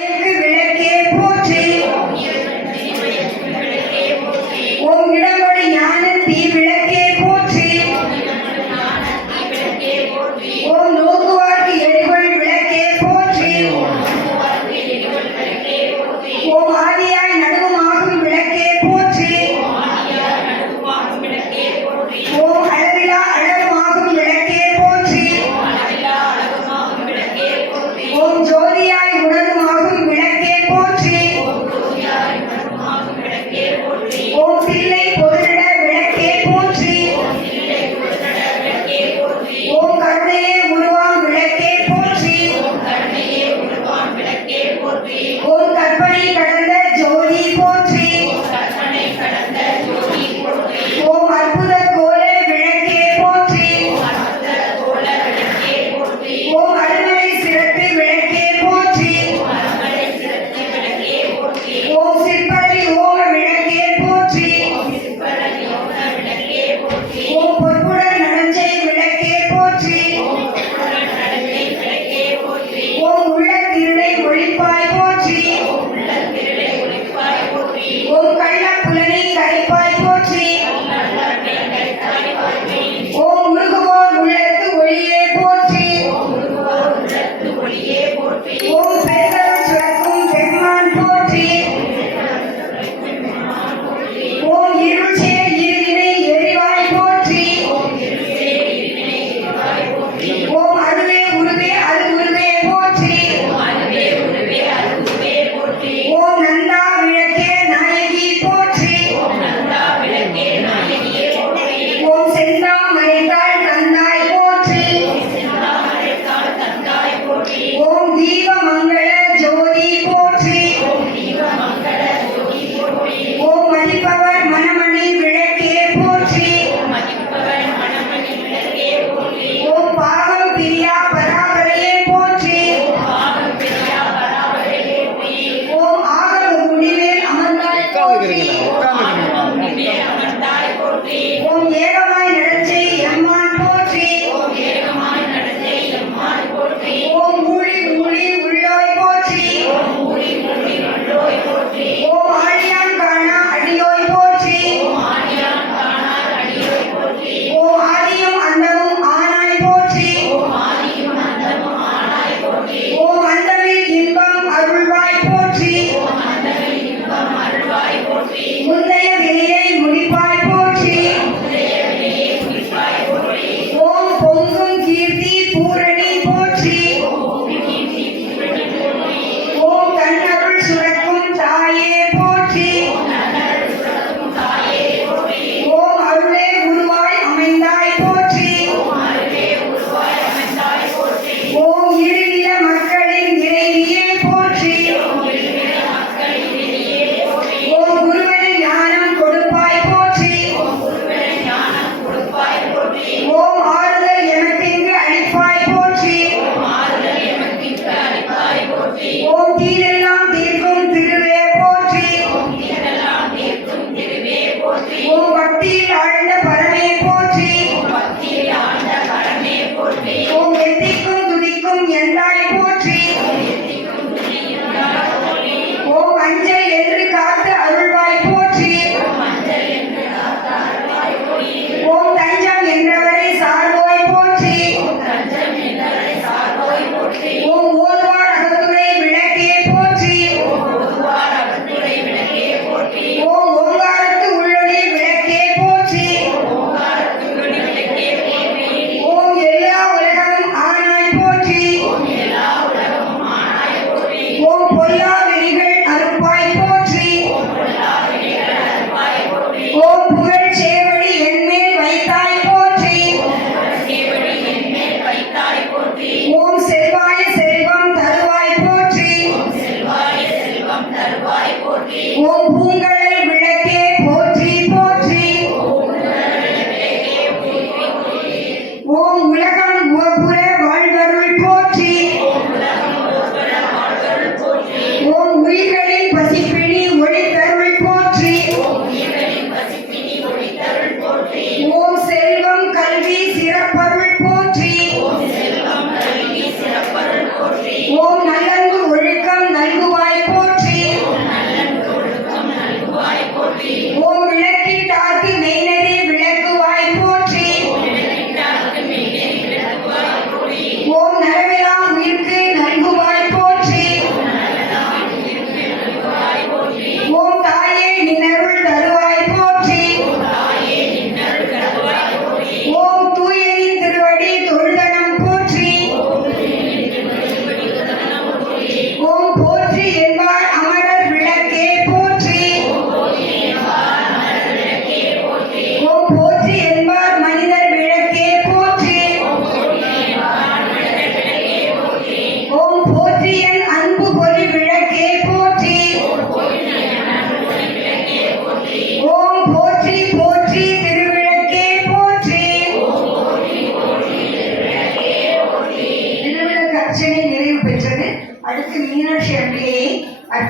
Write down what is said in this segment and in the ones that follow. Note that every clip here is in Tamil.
விளக்கே போற்றி. ஓம்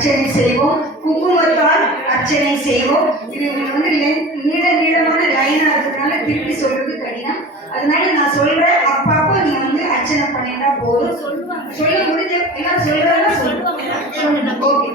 அர்ச்சனை செய்வோம். குங்குமத்தால் அர்ச்சனை செய்வோம். இது உங்களுக்கு வந்து நீள நீளமான லைனாக இருக்கிறதுனால திருப்பி சொல்றது கடினம். அதனால நான் சொல்றேன் அப்பா அப்பா நீங்க வந்து அர்ச்சனை பண்ணிட்டா போதும். சொல்ல முடிஞ்ச ஏன்னா சொல்றதெல்லாம் சொல்லுவோம் ஓகே.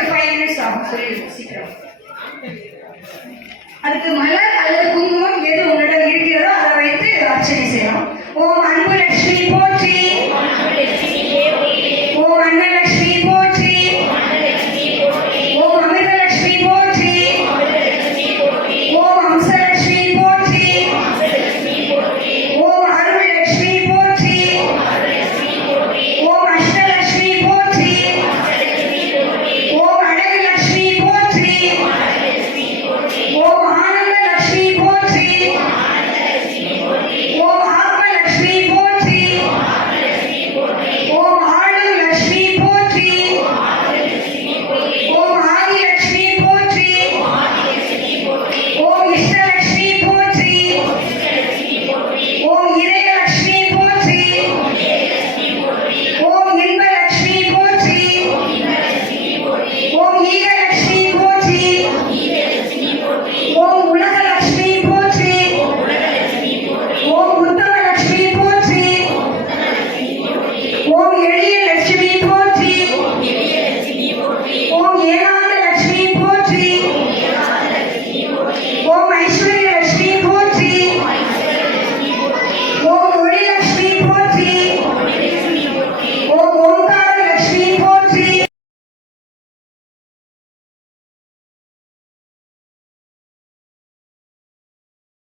ஒரு அதுக்கு மலர் அல்லது குங்குமம் எது உங்களிடம் இருக்கிறதோ அதை வைத்து அர்ச்சனை செய்யலாம் ஓம் அன்பு லட்சுமி போற்றி.